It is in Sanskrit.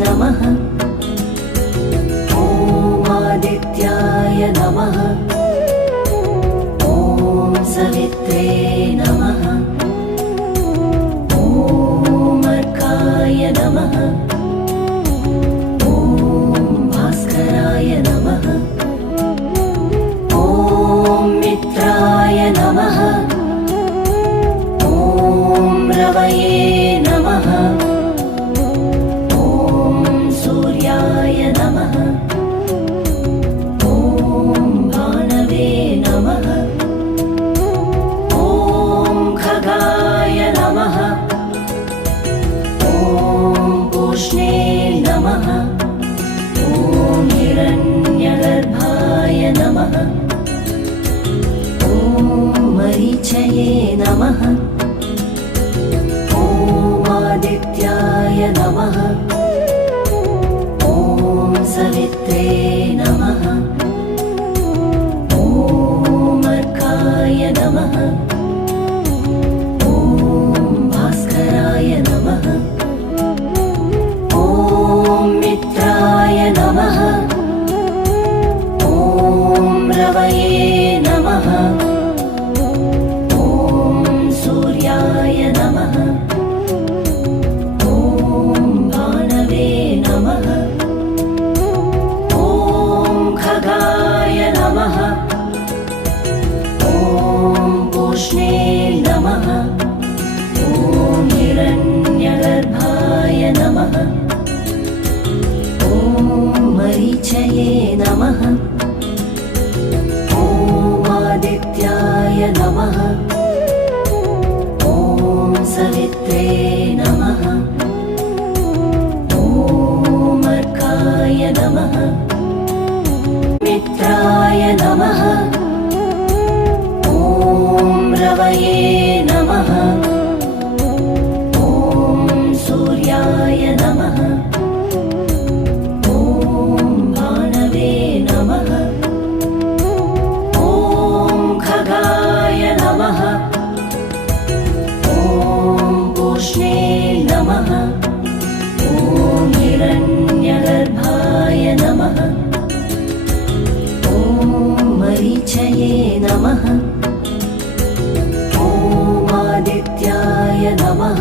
नमः। ॐ आदित्याय नमः। ॐ सवित्रे नमः। ॐ अर्काय नमः। ॐ भास्कराय नमः। ॐ मित्राय नमः। ॐ रवये नमः। ॐ सूर्याय नमः। ॐ भानवे नमः। ॐ खगाय नमः। ॐ पूष्णे नमः। ॐ हिरण्यगर्भाय नमः। ॐ मरीचये नमः। ॐ आदित्याय नमः। ॐ सवित्रे नमः। ॐ अर्काय नमः। ॐ भास्कराय नमः। ॐ मित्राय नमः। ॐ रवये नमः। ॐ सूर्याय नमः। ॐ भानवे नमः। ॐ खगाय नमः। ॐ पूष्णे नमः। ॐ हिरण्यगर्भाय नमः। ॐ मरीचये नमः। ॐ आदित्याय नमः। ॐ सवित्रे नमः। ॐ अर्काय नमः। मित्राय नमः। ॐ रवये नमः। ॐ सूर्याय नमः। ॐ भानवे नमः। ॐ खगाय नमः। ॐ पूष्णे नमः। ॐ हिरण्यगर्भाय नमः। ॐ मरीचये नमः। ॐ आदित्याय नमः।